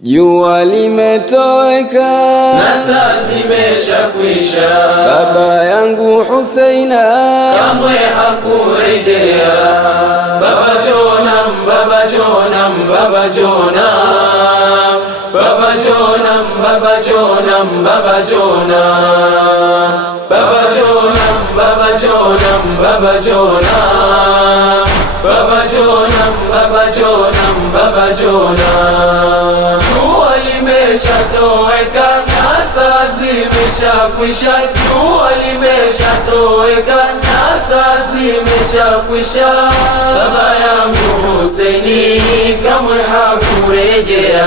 Jua limetoweka na saa zimeshakwisha, baba yangu Husaina kamwe hakurejea. Baba Jonam, Baba Jonam, Baba Jonam, Baba Jonam, Baba Jonam, Baba Jonam, Baba Jonam, Baba Jonam, Baba Jonam, Baba Jonam, Baba Jonam, Baba Jonam. Jua limeshatoweka na saa zimeshakwisha, jua limeshatoweka na saa zimeshakwisha. Baba yangu Husaini kamwe hakurejea.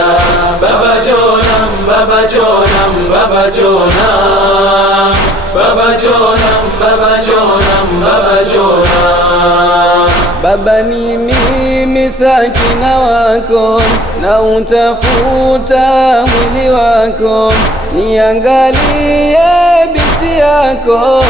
Baba Jonam, Baba Jonam, Baba Jonam, Baba Jonam, Baba Jonam, Baba Jonam. Baba, ni mimi sakina wako, na utafuta mwili wako. Niangalie binti yako,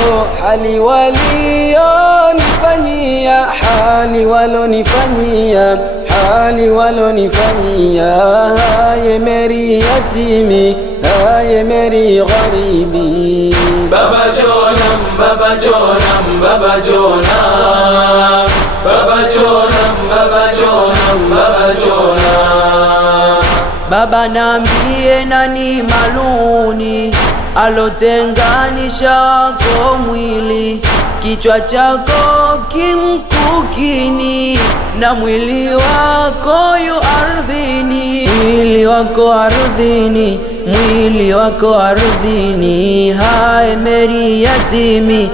hali walionifanyia, hali walonifanyia, hali walonifanyia. Haye meri yatimi, haye meri gharibi. Baba Jonam, Baba Jonam, Baba Jonam, Baba Jonam, Baba Jonam, Baba Jonam. Baba, nambie nani maluni alotenganisha ko mwili, kichwa chako kimkukini na mwili wako yu ardhini, mwili wako ardhini, mwili wako ardhini. Haye meri yatimi,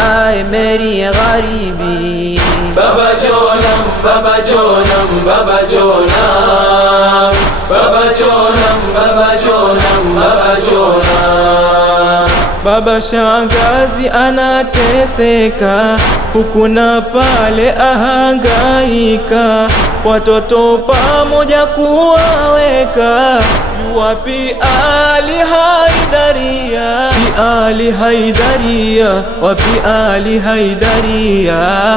haye meri gharibi. Baba Jonam, Baba Jonam, Baba Jonam, Baba Jonam, Baba Jonam, Baba Jonam. Baba, shangazi anateseka huku na pale ahangaika, watoto pamoja kuwaweka. Wapi Ali Haidaria, Ali Haidaria, wapi Ali Haidaria?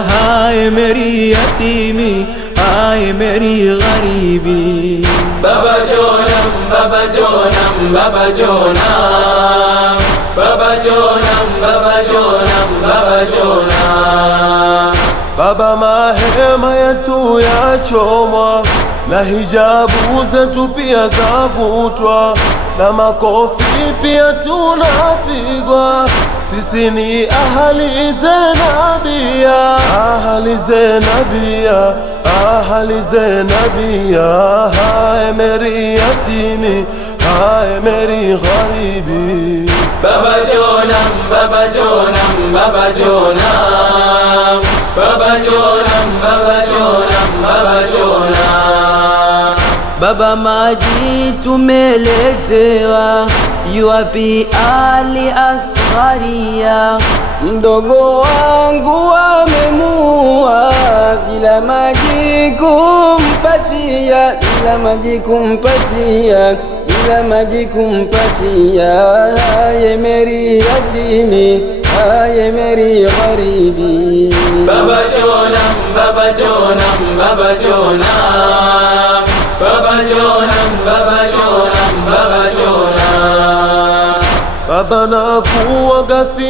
Haye meri yatimi, haye meri gharibi. Baba Jonam, Baba Jonam, Baba Jonam, Baba Jonam, Baba Jonam, Baba Jonam. Baba, mahema yetu yachomwa na hijabu zetu pia zavutwa, na makofi pia tunapigwa. Sisi ni ahali Zenabia, ahali Zenabia, ahali Zenabia. Haye meri yatimi, haye meri gharibi. Baba Jonam, Baba Jonam, Baba Jonam, Baba Jonam, Baba Jonam, Baba Jonam. Baba, maji tumeletewa, yuwapi Ali Asgharia? Mdogo wangu wamemua, bila maji kumpatia, bila maji kumpatia, bila maji kumpatia. Haye meri yatimi, haye meri gharibi. Baba Jonam, Baba Jonam, Baba Jonam, Baba Jonam, Baba Jonam, Baba Jonam. Baba, nakuaga fi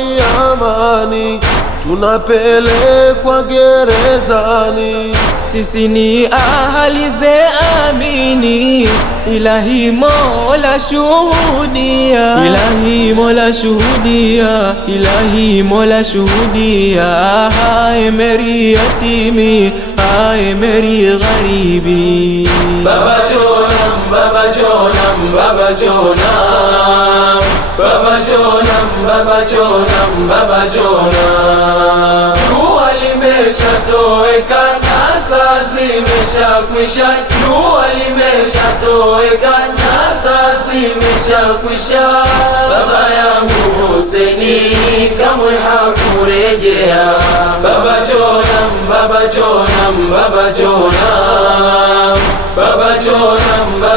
amani, tunapelekwa gerezani. Sisi ni ahali Zeamini, Ilahi Mola shuhudia, Ilahi Mola shuhudia, Ilahi Mola shuhudia. Haye meri yatimi, haye meri gharibi. Baba Jonam, Baba Jonam, Baba Jonam, Baba Jonam, Baba Jonam, Baba Jonam. Jua limeshatoweka na saa zimeshakwisha, jua limeshatoweka na saa zimeshakwisha. Baba yangu Husaini kamwe hakurejea. Baba Jonam, Baba Jonam, Baba Jonam, Baba Jonam, Baba